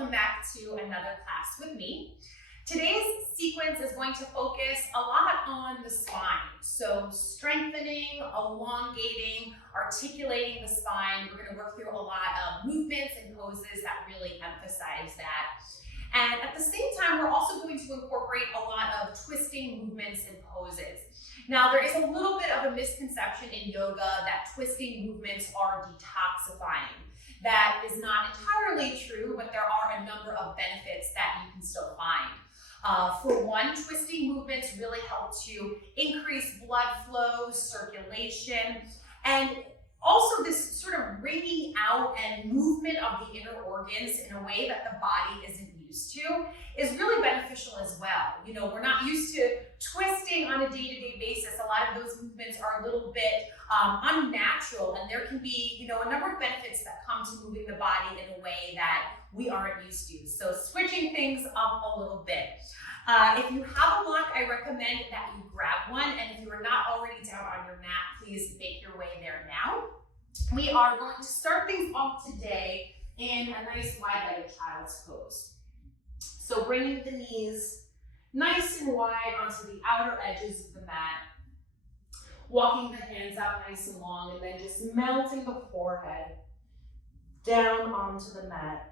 welcome back to another class with me. Today's sequence is going to focus a lot on the spine. So strengthening, elongating, articulating the spine. We're going to work through a lot of movements and poses that really emphasize that. And at the same time, we're also going to incorporate a lot of twisting movements and poses. Now, there is a little bit of a misconception in yoga that twisting movements are detoxifying. That is not entirely true, but there are a number of benefits that you can still find. For one, twisting movements really help to increase blood flow, circulation, and also this sort of wringing out and movement of the inner organs in a way that the body isn't used to is really beneficial as well. You know, we're not used to twisting on a day-to-day basis. A lot of those movements are a little bit unnatural, and there can be, you know, a number of benefits that come to moving the body in a way that we aren't used to. So switching things up a little bit. If you have a block, I recommend that you grab one, and if you are not already down on your mat, please make your way there now. We are going to start things off today in a nice wide-legged child's pose. So bringing the knees nice and wide onto the outer edges of the mat, walking the hands out nice and long, and then just melting the forehead down onto the mat.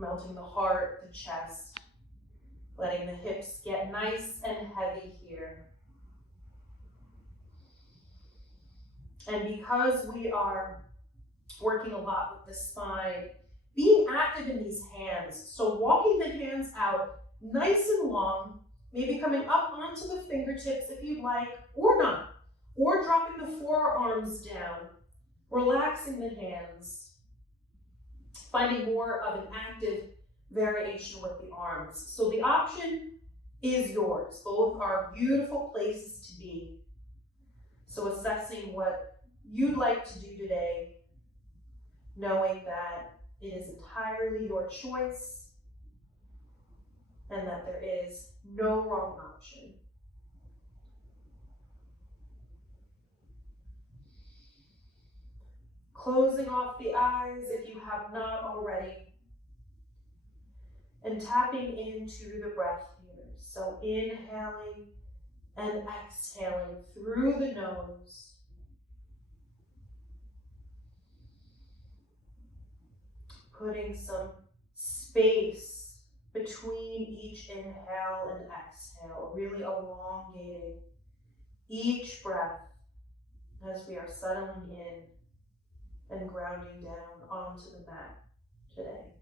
Melting the heart, the chest, letting the hips get nice and heavy here. And because we are working a lot with the spine, being active in these hands, so walking the hands out nice and long, maybe coming up onto the fingertips if you'd like, or not, or dropping the forearms down, relaxing the hands, finding more of an active variation with the arms. So the option is yours. Both are beautiful places to be. So assessing what you'd like to do today, knowing that it is entirely your choice and that there is no wrong option. Closing off the eyes if you have not already, and tapping into the breath here. So inhaling and exhaling through the nose. Putting some space between each inhale and exhale, really elongating each breath as we are settling in and grounding down onto the mat today.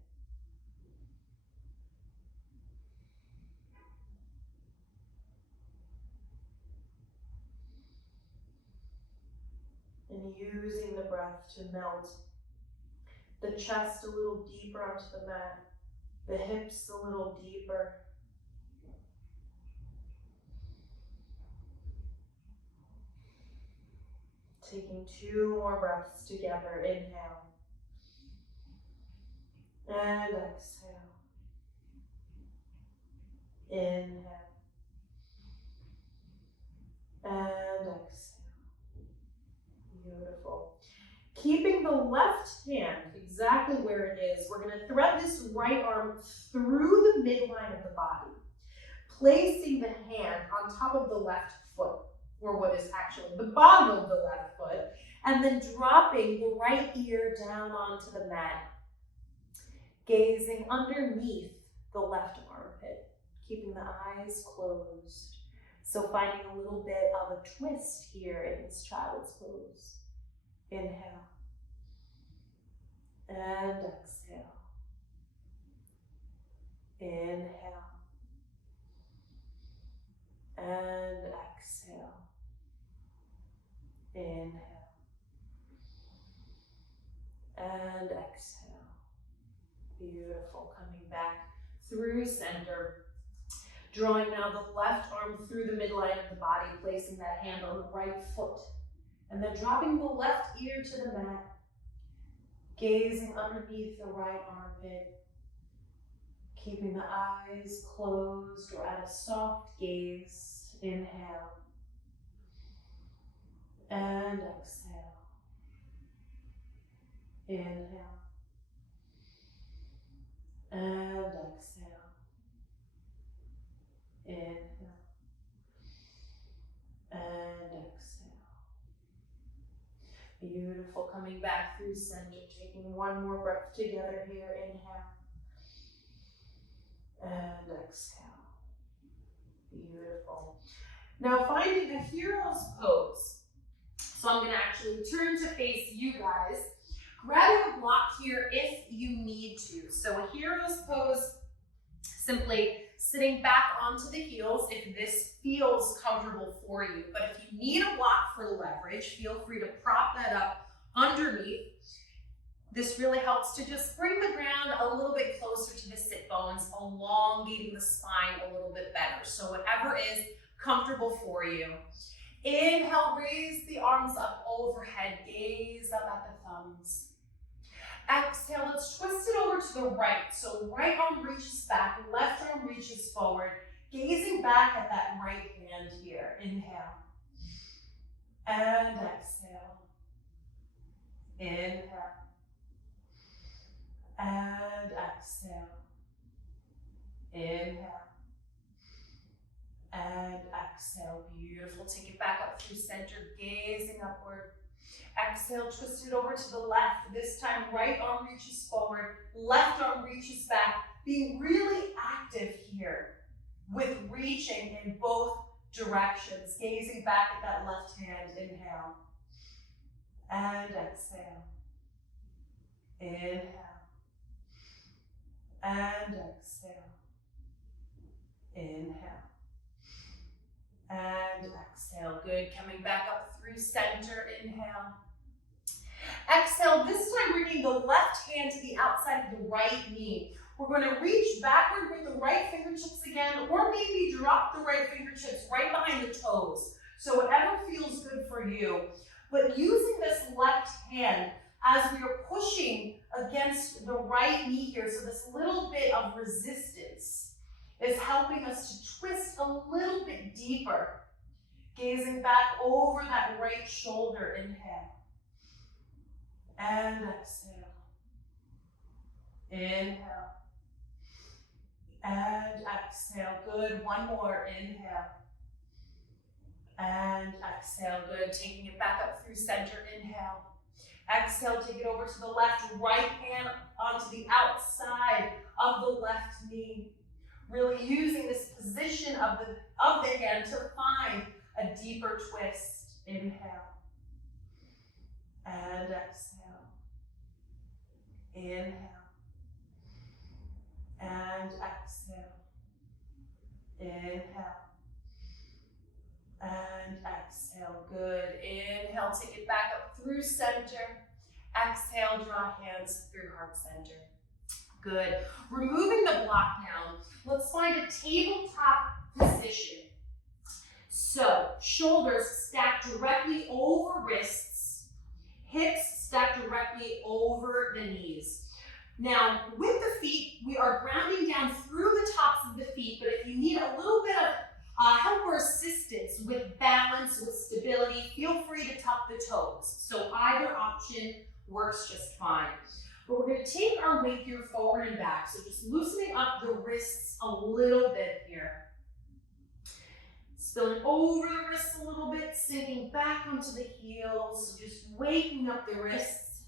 And using the breath to melt the chest a little deeper onto the mat, the hips a little deeper. Taking 2 more breaths together. Inhale and exhale. Inhale and exhale. Beautiful. Keeping the left hand exactly where it is, we're going to thread this right arm through the midline of the body, placing the hand on top of the left foot, or what is actually the bottom of the left foot, and then dropping the right ear down onto the mat, gazing underneath the left armpit, keeping the eyes closed. So finding a little bit of a twist here in this child's pose. Inhale and exhale. Inhale and exhale. Inhale and exhale. Beautiful. Coming back through center. Drawing now the left arm through the midline of the body, placing that hand on the right foot. And then dropping the left ear to the mat, gazing underneath the right armpit, keeping the eyes closed or at a soft gaze. Inhale and exhale. Inhale And exhale. Inhale. And exhale. Beautiful. Coming back through center. Taking one more breath together here. Inhale. And exhale. Beautiful. Now finding a hero's pose. So I'm going to actually turn to face you guys. Grabbing a block here if you need to. So a hero's pose, simply sitting back onto the heels if this feels comfortable for you. But if you need a block for leverage, feel free to prop that up underneath. This really helps to just bring the ground a little bit closer to the sit bones, elongating the spine a little bit better. So whatever is comfortable for you. Inhale, raise the arms up overhead, gaze up at the thumbs. Exhale, let's twist it over to the right. So right arm reaches back, left arm reaches forward, gazing back at that right hand here. Inhale. And exhale. Inhale. And exhale. Inhale. And exhale. Beautiful. Take it back up through center, gazing upward. Exhale, twist it over to the left. This time, right arm reaches forward, left arm reaches back. Being really active here with reaching in both directions. Gazing back at that left hand. Inhale. And exhale. Inhale. And exhale. Inhale. And exhale. Good. Coming back up through center. Inhale. Exhale, this time bringing the left hand to the outside of the right knee. We're going to reach backward with the right fingertips again, or maybe drop the right fingertips right behind the toes. So whatever feels good for you. But using this left hand as we are pushing against the right knee here, so this little bit of resistance is helping us to twist a little bit deeper. Gazing back over that right shoulder. Inhale. And exhale. Inhale. And exhale. Good. One more. Inhale. And exhale. Good. Taking it back up through center. Inhale. Exhale. Take it over to the left. Right hand onto the outside of the left knee. Really using this position of the hand to find a deeper twist. Inhale. And exhale. Inhale. And exhale. Inhale. And exhale. Good. Inhale, take it back up through center. Exhale, draw hands through heart center. Good. Removing the block now, let's find a tabletop position. So, shoulders stacked directly over wrists, hips stacked directly over the knees. Now, with the feet, we are grounding down through the tops of the feet, but if you need a little bit of help or assistance with balance, with stability, feel free to tuck the toes. So either option works just fine. But we're going to take our weight here forward and back, so just loosening up the wrists a little bit here. Spilling over the wrists a little bit, sinking back onto the heels, just waking up the wrists.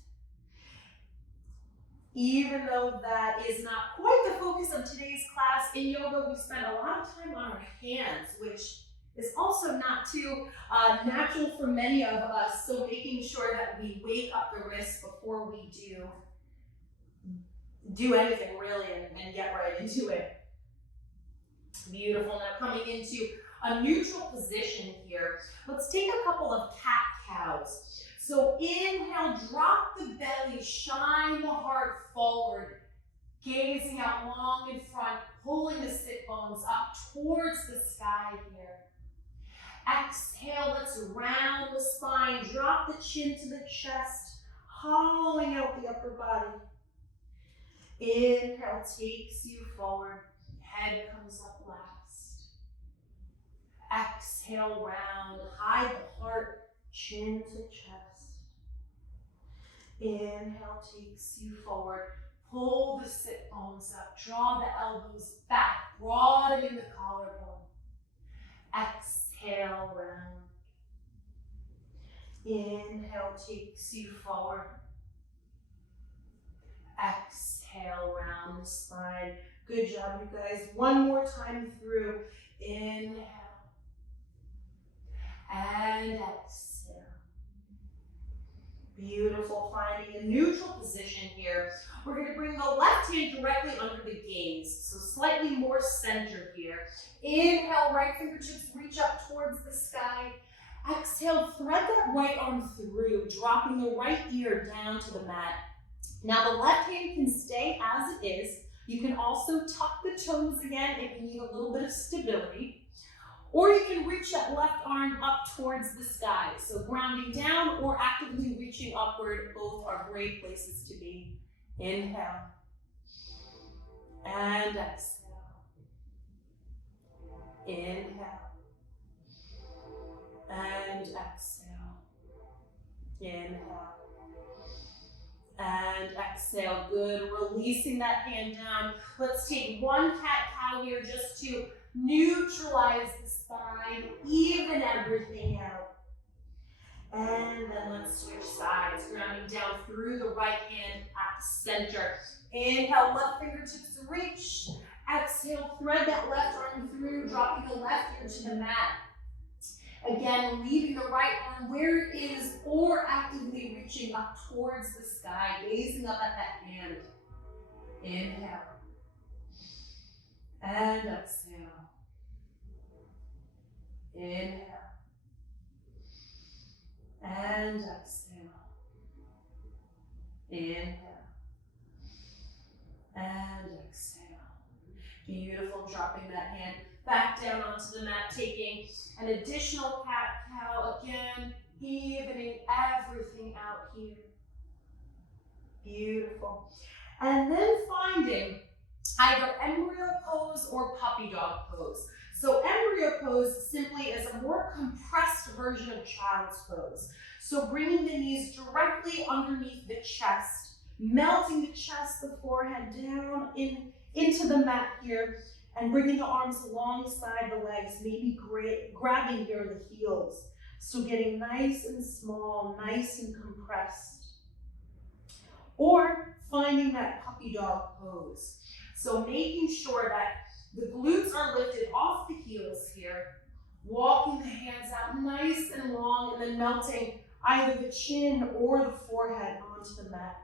Even though that is not quite the focus of today's class, in yoga we spend a lot of time on our hands, which is also not too natural for many of us, so making sure that we wake up the wrists before we do anything really and get right into it. Beautiful. Now coming into a neutral position here, let's take a couple of cat-cows. So inhale, drop the belly, shine the heart forward, gazing out long in front, pulling the sit bones up towards the sky here. Exhale, let's round the spine, drop the chin to the chest, hollowing out the upper body. Inhale takes you forward, head comes up last. Exhale, round, hide the heart, chin to chest. Inhale takes you forward, Pull the sit bones up. Draw the elbows back. Broadening the collarbone. Exhale, round. Inhale takes you forward. Exhale, round the spine. Good job, you guys. One more time through. Inhale. And exhale. Beautiful. Finding a neutral position here. We're going to bring the left hand directly under the gaze, so slightly more center here. Inhale, right fingertips reach up towards the sky. Exhale, thread that right arm through, dropping the right ear down to the mat. Now the left hand can stay as it is. You can also tuck the toes again if you need a little bit of stability. Or you can reach that left arm up towards the sky. So grounding down or actively reaching upward, both are great places to be. Inhale. And exhale. Inhale. And exhale. Inhale. And exhale. Good. Releasing that hand down. Let's take one cat-cow here just to neutralize the spine, even everything out. And then let's switch sides, grounding down through the right hand at the center. Inhale, left fingertips reach. Exhale, thread that left arm through, dropping the left ear to the mat. Again, leaving the right arm where it is or actively reaching up towards the sky, gazing up at that hand. Inhale. And exhale. Inhale. And exhale. Inhale. And exhale. Beautiful. Dropping that hand back down onto the mat, taking an additional cat-cow. Again, evening everything out here. Beautiful. And then finding either embryo pose or puppy dog pose. So embryo pose simply is a more compressed version of child's pose. So bringing the knees directly underneath the chest, melting the chest, the forehead down into the mat here, and bringing the arms alongside the legs, maybe grabbing here the heels. So getting nice and small, nice and compressed. Or finding that puppy dog pose. So making sure that the glutes are lifted off the heels here, walking the hands out nice and long, and then melting either the chin or the forehead onto the mat.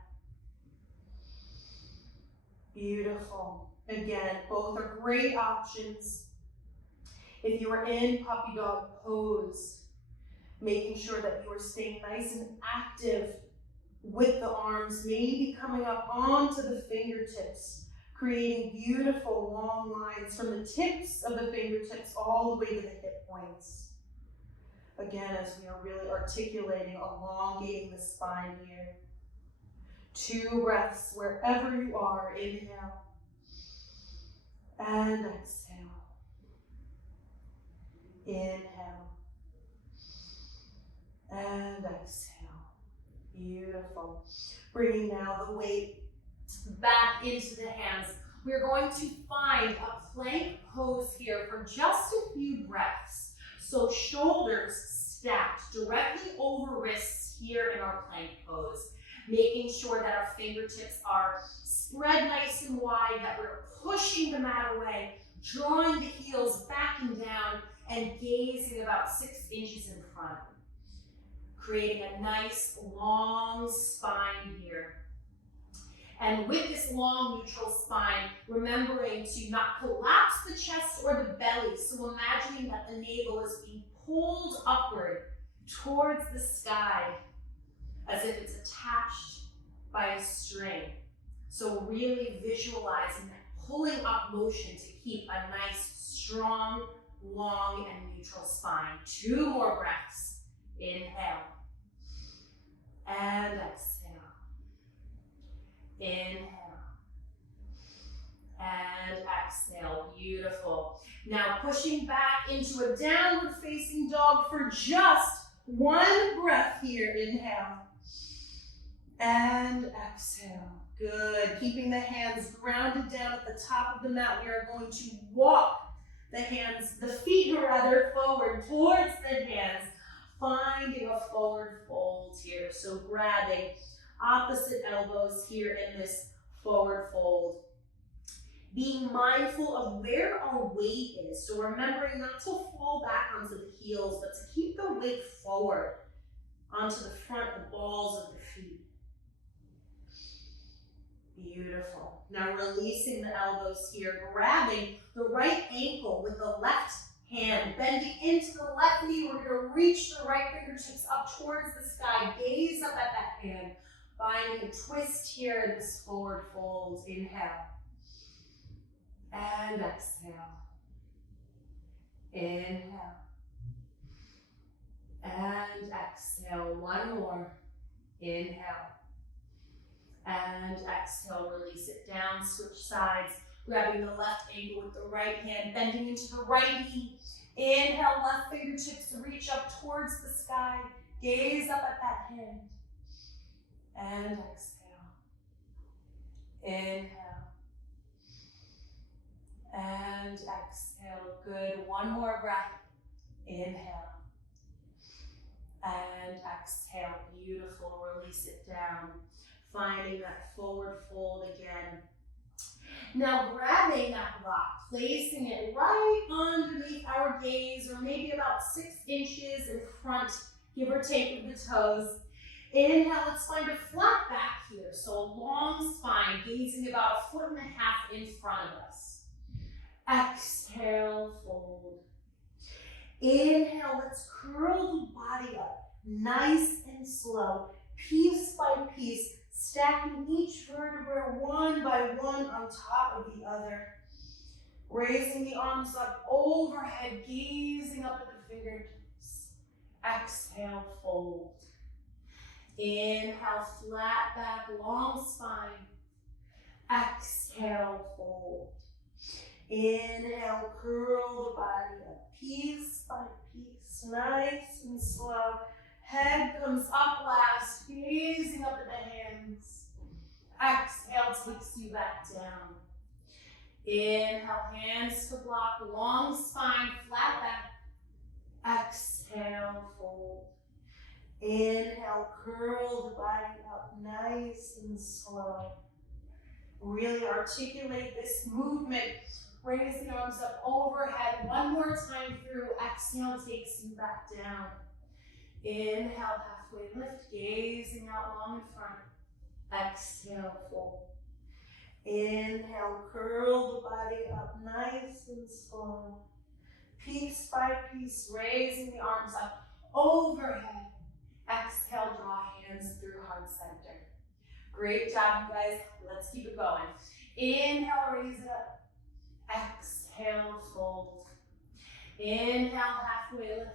Beautiful. Again, both are great options. If you are in puppy dog pose, making sure that you are staying nice and active with the arms, maybe coming up onto the fingertips, creating beautiful long lines from the tips of the fingertips all the way to the hip points. Again, as we are really articulating, elongating the spine here. 2 breaths wherever you are. Inhale. And exhale. Inhale. And exhale. Beautiful. Bringing now the weight back into the hands. We're going to find a plank pose here for just a few breaths. So shoulders stacked directly over wrists here in our plank pose. Making sure that our fingertips are spread nice and wide, that we're pushing the mat away, drawing the heels back and down, and gazing about 6 inches in front. Creating a nice long spine here. And with this long neutral spine, remembering to not collapse the chest or the belly. So imagining that the navel is being pulled upward towards the sky as if it's attached by a string. So really visualizing that pulling up motion to keep a nice, strong, long, and neutral spine. 2 more breaths. Inhale. And exhale. Inhale. And exhale. Beautiful. Now pushing back into a downward facing dog for just 1 breath here. Inhale. And exhale. Good. Keeping the hands grounded down at the top of the mat, we are going to walk the feet rather, forward towards the hands, finding a forward fold here. So grabbing opposite elbows here in this forward fold. Being mindful of where our weight is. So remembering not to fall back onto the heels, but to keep the weight forward onto the front, the balls of the feet. Beautiful. Now releasing the elbows here, grabbing the right ankle with the left hand, bending into the left knee. We're going to reach the right fingertips up towards the sky. Gaze up at that hand. Finding a twist here in this forward fold. Inhale. And exhale. Inhale. And exhale. One more. Inhale. And exhale, release it down, switch sides, grabbing the left ankle with the right hand, bending into the right knee. Inhale, left fingertips reach up towards the sky. Gaze up at that hand. And exhale. Inhale. And exhale. Good. One more breath. Inhale. And exhale. Beautiful. Release it down. Finding that forward fold again. Now grabbing that block, placing it right underneath our gaze, or maybe about 6 inches in front, give or take, of the toes. Inhale, let's find a flat back here. So a long spine, gazing about 1.5 feet in front of us. Exhale, fold. Inhale, let's curl the body up, nice and slow, piece by piece, stacking each vertebra one by one on top of the other. Raising the arms up overhead, gazing up at the fingertips. Exhale, fold. Inhale, flat back, long spine. Exhale, fold. Inhale, curl the body up, piece by piece, nice and slow. Head comes up last, gazing up at the hands. Exhale takes you back down. Inhale, hands to block, long spine, flat back. Exhale, fold. Inhale, curl the body up, nice and slow. Really articulate this movement. Raise the arms up overhead. One more time through. Exhale takes you back down. Inhale, halfway lift, gazing out long in front. Exhale, fold. Inhale, curl the body up nice and slow. Piece by piece, raising the arms up overhead. Exhale, draw hands through heart center. Great job, you guys. Let's keep it going. Inhale, raise it up. Exhale, fold. Inhale, halfway lift.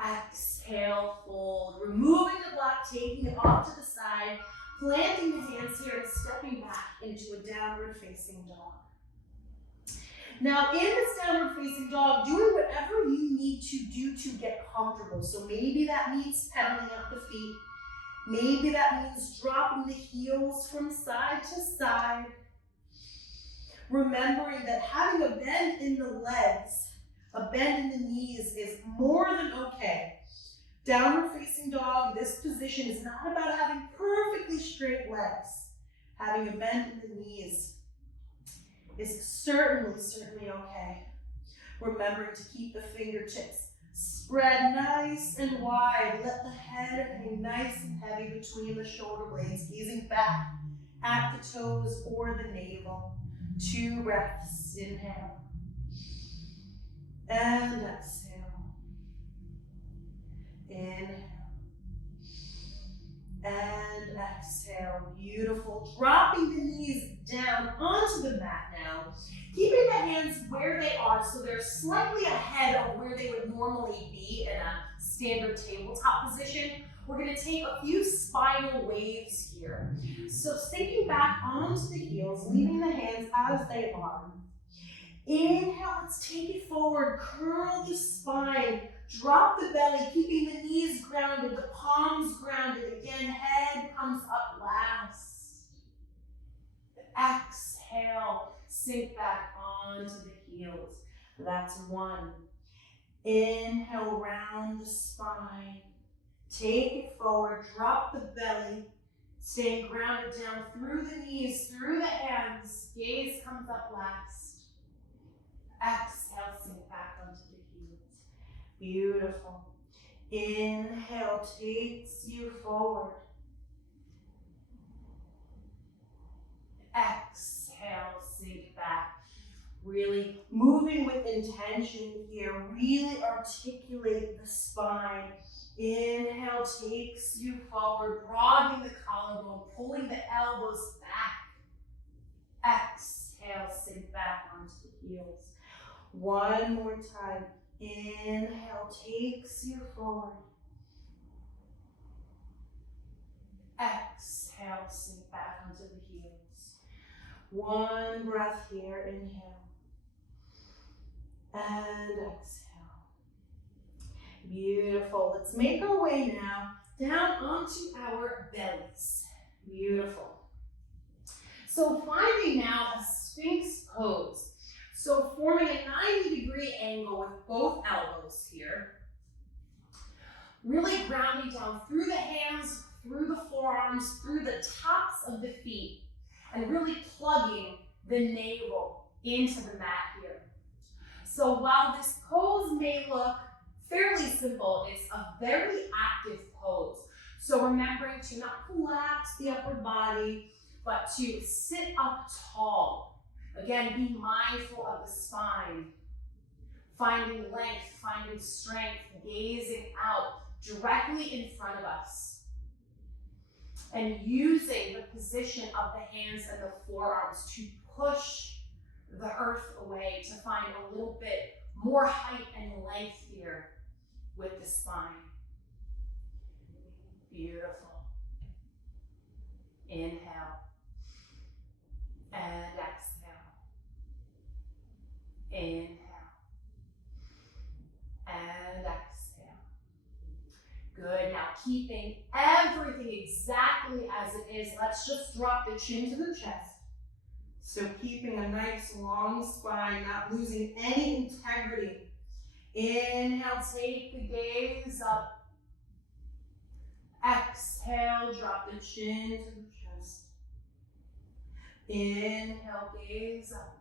Exhale, fold. Removing the block, taking it off to the side, planting the hands here and stepping back into a downward facing dog. Now in this downward facing dog, doing whatever you need to do to get comfortable. So maybe that means pedaling up the feet. Maybe that means dropping the heels from side to side. Remembering that having a bend in the legs, a bend in the knees is more than okay. Downward facing dog, this position is not about having perfectly straight legs. Having a bend in the knees is certainly okay. Remembering to keep the fingertips spread nice and wide. Let the head hang nice and heavy between the shoulder blades, gazing back at the toes or the navel. 2 breaths. Inhale. And exhale. Inhale. And exhale. Beautiful. Dropping the knees down onto the mat now. Keeping the hands where they are so they're slightly ahead of where they would normally be in a standard tabletop position. We're going to take a few spinal waves here. So sinking back onto the heels, leaving the hands as they are. Inhale, let's take it forward. Curl the spine. Drop the belly, keeping the knees grounded, the palms grounded. Again, head comes up last. Exhale, sink back onto the heels. That's one. Inhale, round the spine. Take it forward, drop the belly. Staying grounded down through the knees, through the hands. Gaze comes up last. Exhale, sink back onto the heels. Beautiful. Inhale takes you forward. Exhale, sink back. Really moving with intention here. Really articulate the spine. Inhale takes you forward, broadening the collarbone, pulling the elbows back. Exhale, sink back onto the heels. One more time. Inhale takes you forward. Exhale, sink back onto the heels. One breath here, inhale. And exhale. Beautiful. Let's make our way now down onto our bellies. Beautiful. So finding now a sphinx pose. So forming a 90-degree angle with both elbows here. Really grounding down through the hands, through the forearms, through the tops of the feet, and really plugging the navel into the mat here. So while this pose may look fairly simple, it's a very active pose. So remembering to not collapse the upper body, but to sit up tall. Again, be mindful of the spine. Finding length, finding strength, gazing out directly in front of us. And using the position of the hands and the forearms to push the earth away to find a little bit more height and length here with the spine. Beautiful. Inhale. And exhale. Inhale. And exhale. Good. Now keeping everything exactly as it is, let's just drop the chin to the chest. So keeping a nice long spine, not losing any integrity. Inhale, take the gaze up. Exhale, drop the chin to the chest. Inhale, gaze up.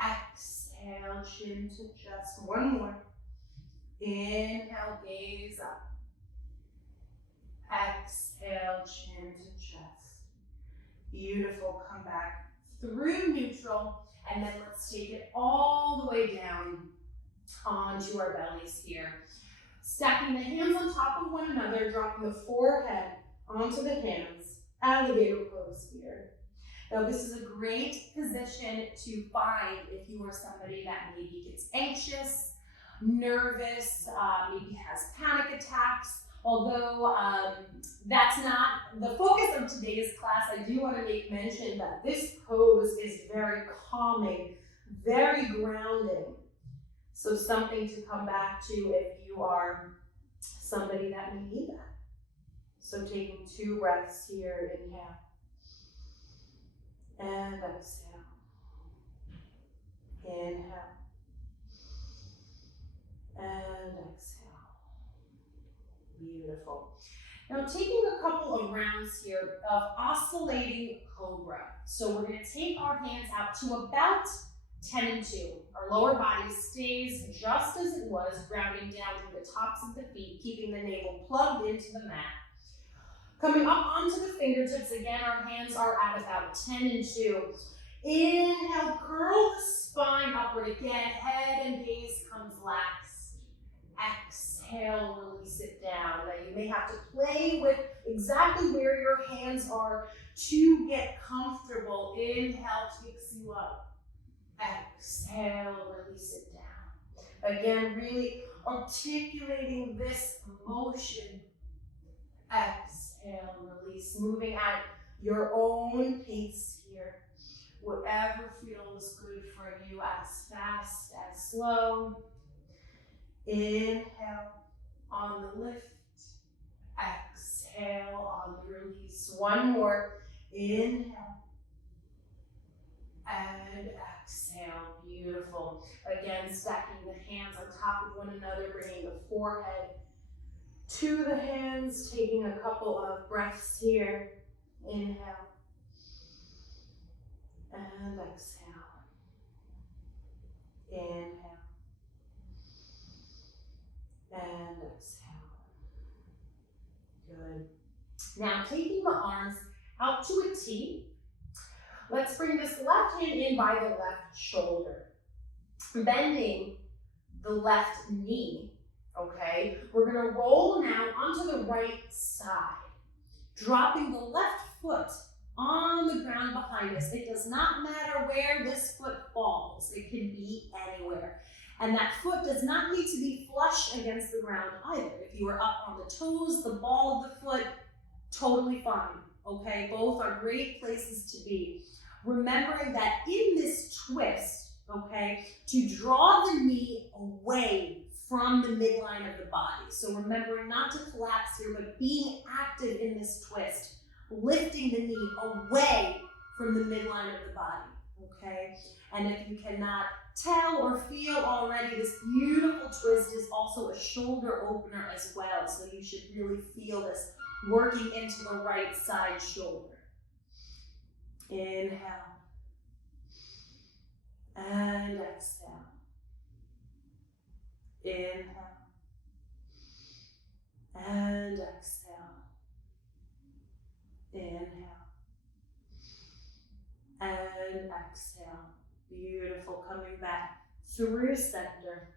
Exhale, chin to chest. One more. Inhale, gaze up. Exhale, chin to chest. Beautiful. Come back through neutral, and then let's take it all the way down onto our bellies here. Stacking the hands on top of one another, dropping the forehead onto the hands. Alligator pose here. Now this is a great position to find if you are somebody that maybe gets anxious, nervous, maybe has panic attacks. Although that's not the focus of today's class, I do want to make mention that this pose is very calming, very grounding. So something to come back to if you are somebody that may need that. So taking 2 breaths here, inhale. And exhale. Inhale. And exhale. Beautiful. Now taking a couple of rounds here of oscillating cobra. So we're going to take our hands out to about 10 and 2. Our lower body stays just as it was, grounding down through the tops of the feet, keeping the navel plugged into the mat. Coming up onto the fingertips, again, our hands are at about 10 and 2. Inhale, curl the spine upward again, head and gaze comes last. Exhale, release it down. Now you may have to play with exactly where your hands are to get comfortable. Inhale takes you up. Exhale, release it down. Again, really articulating this motion. Exhale, release. Moving at your own pace here. Whatever feels good for you, as fast as slow. Inhale on the lift. Exhale on the release. One more. Inhale. And exhale. Beautiful. Again, stacking the hands on top of one another, bringing the forehead to the hands, taking a couple of breaths here. Inhale. And exhale. Inhale. And exhale. Good. Now taking the arms out to a T. Let's bring this left hand in by the left shoulder. Bending the left knee, okay? We're gonna roll now onto the right side. Dropping the left foot on the ground behind us. It does not matter where this foot falls. It can be anywhere. And that foot does not need to be flush against the ground either. If you are up on the toes, the ball of the foot, totally fine, okay? Both are great places to be. Remembering that in this twist, okay, to draw the knee away from the midline of the body. So remembering not to collapse here, but being active in this twist, lifting the knee away from the midline of the body, okay? And if you cannot tell or feel already, this beautiful twist is also a shoulder opener as well. So you should really feel this working into the right side shoulder. Inhale. And exhale. Inhale. And exhale. Inhale. And exhale. Beautiful. Coming back through center.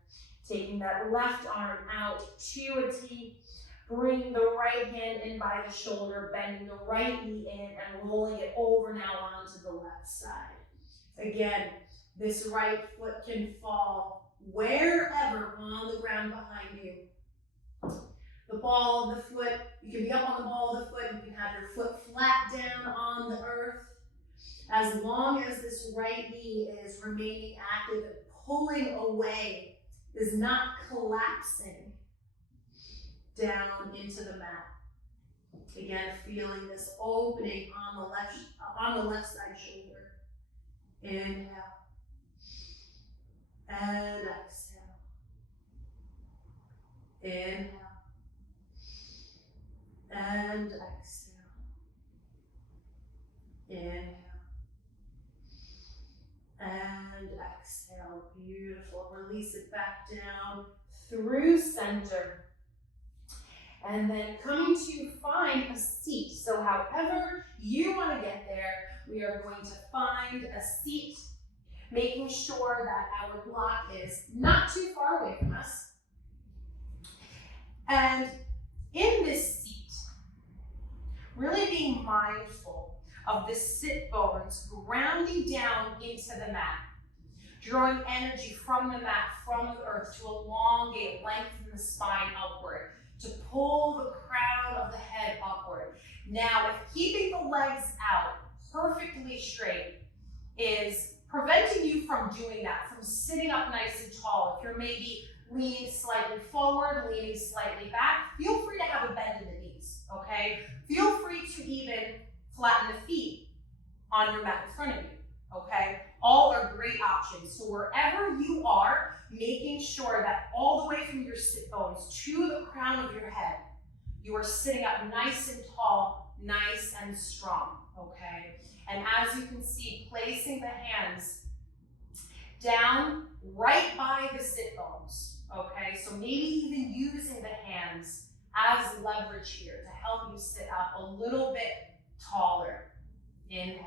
Taking that left arm out to a T. Bring the right hand in by the shoulder, bending the right knee in and rolling it over now onto the left side. Again, this right foot can fall wherever on the ground behind you. The ball of the foot, you can be up on the ball of the foot, you can have your foot flat down on the earth. As long as this right knee is remaining active and pulling away, is not collapsing down into the mat. Again, feeling this opening on the left side shoulder. Inhale. And exhale. Inhale. And exhale. Inhale. And exhale. Beautiful. Release it back down through center. And then coming to find a seat. So however you want to get there, we are going to find a seat, making sure that our block is not too far away from us. And in this seat, really being mindful of the sit bones grounding down into the mat, drawing energy from the mat, from the earth to elongate, lengthen the spine upward, to pull the crown of the head upward. Now, if keeping the legs out perfectly straight is preventing you from doing that, from sitting up nice and tall, if you're maybe leaning slightly forward, leaning slightly back, feel free to have a bend in the knees, okay? Feel free to even flatten the feet on your mat in front of you, okay? All are great options. So wherever you are, making sure that all the way from your sit bones to the crown of your head, you are sitting up nice and tall, nice and strong, okay? And as you can see, placing the hands down right by the sit bones, okay? So maybe even using the hands as leverage here to help you sit up a little bit taller. Inhale.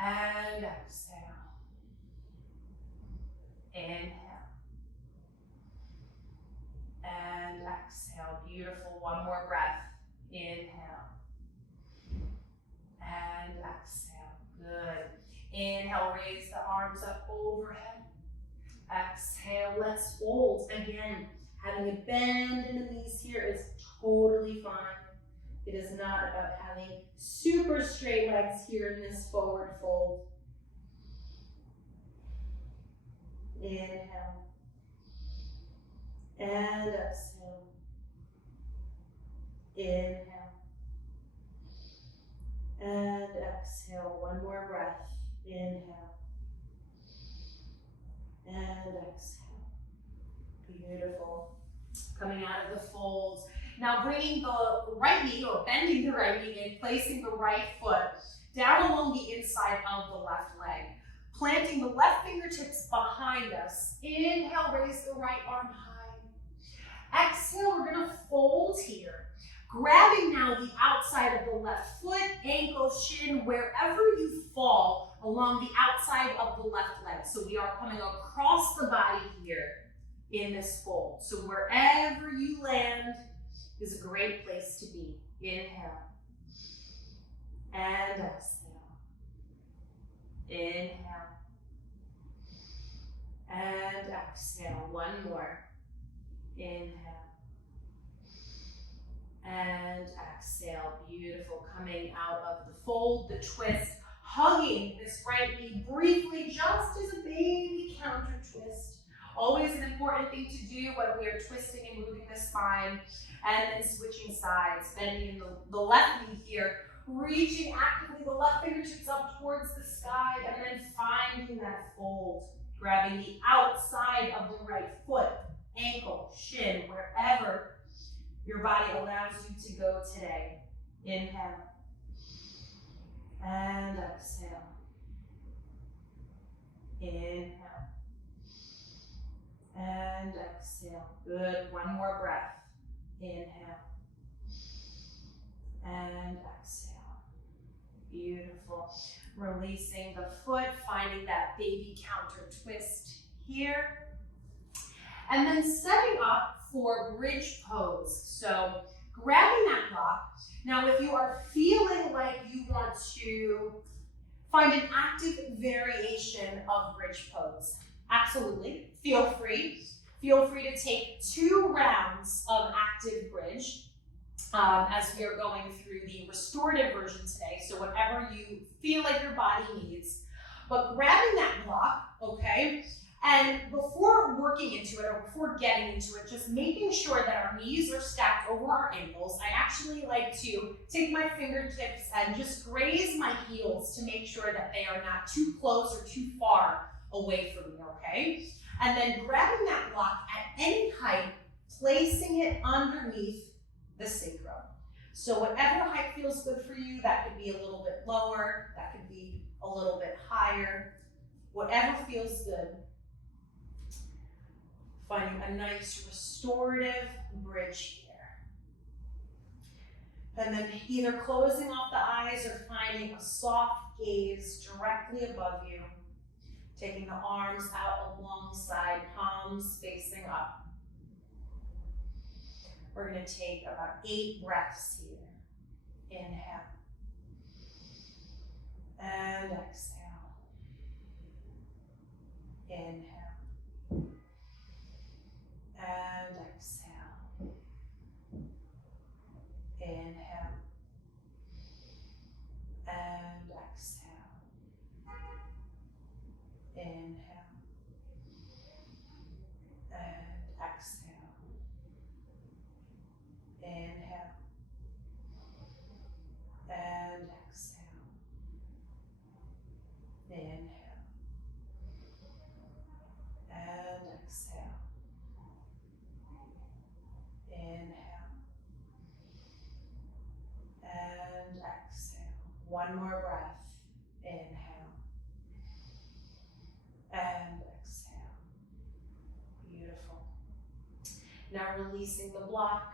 And exhale. Inhale. And exhale. Beautiful. One more breath. Inhale. And exhale. Good. Inhale, raise the arms up overhead. Exhale, let's fold. Again, having a bend in the knees here is totally fine. It is not about having super straight legs here in this forward fold. Inhale. And exhale. Inhale. And exhale. One more breath. Inhale. And exhale. Beautiful. Coming out of the fold. Now bringing the right knee, or bending the right knee, and placing the right foot down along the inside of the left leg. Planting the left fingertips behind us. Inhale, raise the right arm high. Exhale, we're gonna fold here. Grabbing now the outside of the left foot, ankle, shin, wherever you fall along the outside of the left leg. So we are coming across the body here in this fold. So wherever you land is a great place to be. Inhale. And exhale. Inhale. And exhale. One more. Inhale. And exhale. Beautiful. Coming out of the fold, the twist, hugging this right knee briefly, just as a baby counter twist. Always an important thing to do when we are twisting and moving the spine, and then switching sides, bending in the left knee here, reaching actively the left fingertips up towards the sky, and then finding that fold, grabbing the outside of the right foot, ankle, shin, wherever your body allows you to go today. Inhale. And exhale. Inhale. And exhale. Good. One more breath. Inhale. And exhale. Beautiful. Releasing the foot, finding that baby counter twist here. And then setting up for bridge pose. So grabbing that block. Now if you are feeling like you want to find an active variation of bridge pose, absolutely, feel free. Feel free to take 2 rounds of active bridge as we are going through the restorative version today. So whatever you feel like your body needs. But grabbing that block, okay, and before working into it or before getting into it, just making sure that our knees are stacked over our ankles. I actually like to take my fingertips and just graze my heels to make sure that they are not too close or too far away from me, okay? And then grabbing that block at any height, placing it underneath the sacrum. So whatever height feels good for you, that could be a little bit lower, that could be a little bit higher, whatever feels good. Finding a nice restorative bridge here. And then either closing off the eyes or finding a soft gaze directly above you. Taking the arms out alongside, palms facing up. We're going to take about 8 breaths here. Inhale. And exhale. Inhale. And exhale. Inhale. And exhale. Inhale. And exhale. Inhale. And exhale. Inhale. And exhale. Inhale. And exhale. One more breath. Inhale. And exhale. Beautiful. Now releasing the block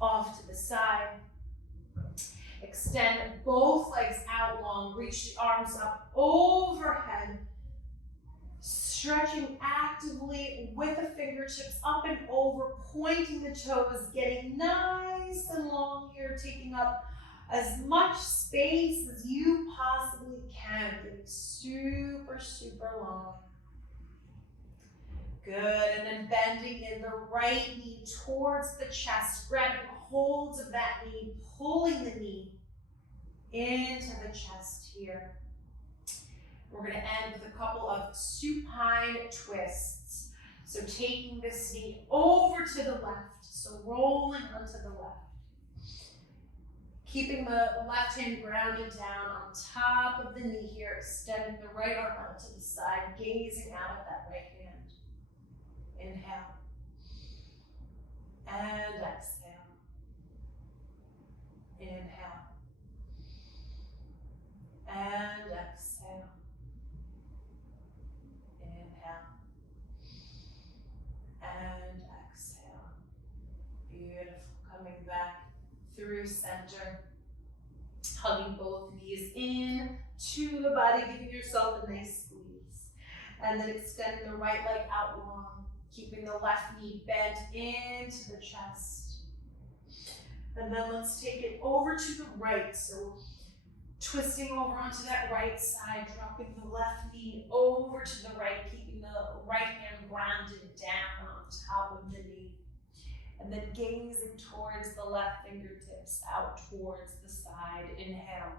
off to the side. Extend both legs out long. Reach the arms up overhead. Stretching actively with the fingertips up and over, pointing the toes, getting nice and long here, taking up as much space as you possibly can. Getting super, super long. Good, and then bending in the right knee towards the chest, grabbing hold of that knee, pulling the knee into the chest here. We're going to end with a couple of supine twists. So taking this knee over to the left, so rolling onto the left. Keeping the left hand grounded down on top of the knee here, extending the right arm out to the side, gazing out at that right hand. Inhale. And exhale. Inhale. And exhale. Inhale. And exhale. Beautiful. Coming back through center. Hugging both knees in to the body, giving yourself a nice squeeze. And then extending the right leg out long, keeping the left knee bent into the chest. And then let's take it over to the right. So twisting over onto that right side, dropping the left knee over to the right, keeping the right hand grounded down on top of the knee. And then gazing towards the left fingertips, out towards the side. Inhale.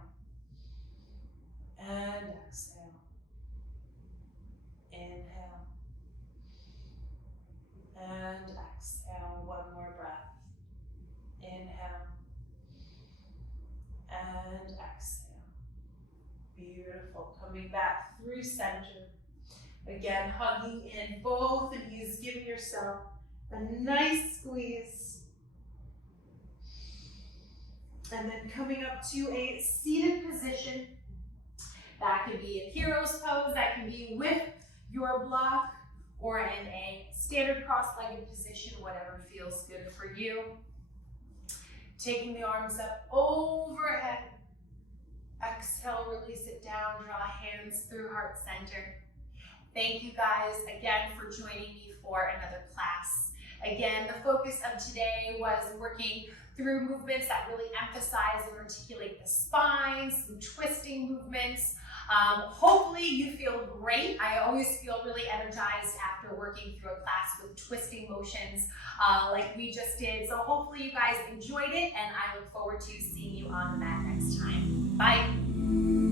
And exhale. Inhale. And exhale. One more breath. Inhale. And exhale. Beautiful. Coming back through center. Again, hugging in both knees, giving yourself a nice squeeze. And then coming up to a seated position. That can be in hero's pose, that can be with your block, or in a standard cross-legged position, whatever feels good for you. Taking the arms up overhead. Exhale, release it down, draw hands through heart center. Thank you guys again for joining me for another class. Again, the focus of today was working through movements that really emphasize and articulate the spine, some twisting movements. Hopefully you feel great. I always feel really energized after working through a class with twisting motions like we just did. So hopefully you guys enjoyed it, and I look forward to seeing you on the mat next time. Bye.